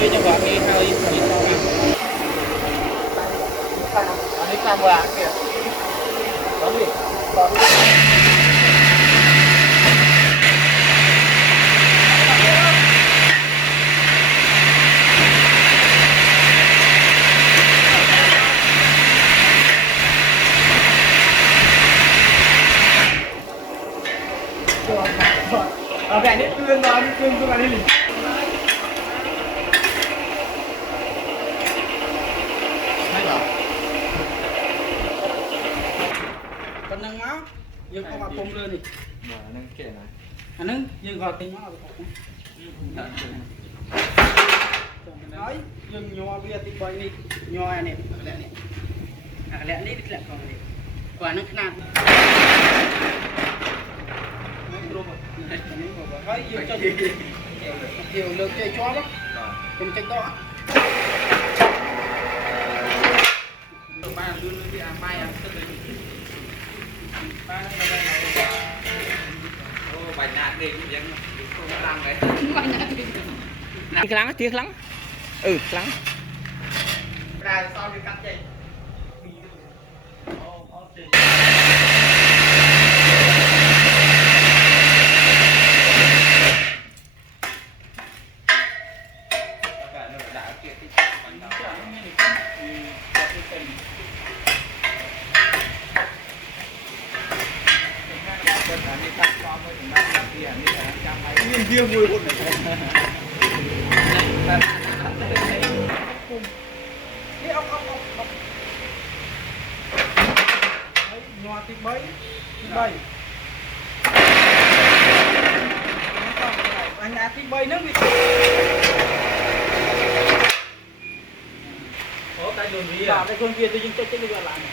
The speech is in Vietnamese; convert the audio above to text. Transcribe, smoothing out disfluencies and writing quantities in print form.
Đây cho vợ nghe hơi bị to mà. Anh ấy camera kìa. Đó đi. Đó đi. Cái này cương đó, cương cái này đi. Con nâng máu, dương có vào phông lên đi. Nâng kệ này. Anh nâng, dương gọi tính máu rồi. Nói, dương nhòa bia tí bơi đi, nhòa này, lẹ này. Lẹ đi lẹ còn này. Quả nâng khăn. Thôi, dương cho kiểu lực chơi chó đó. Cùng chạy đó. Ba đưa lên đi mai à, tức là ba đây là bài nhạc đi cũng vẫn không làm cái bài nhạc tiếc lắm ừ lắm ra sau đi cắt dây riêng người một cái ông nhòa tí bấy anh đã tí bấy nước bị tay đường gì à? Tay đường kia tôi dừng cho chết bây giờ lại này.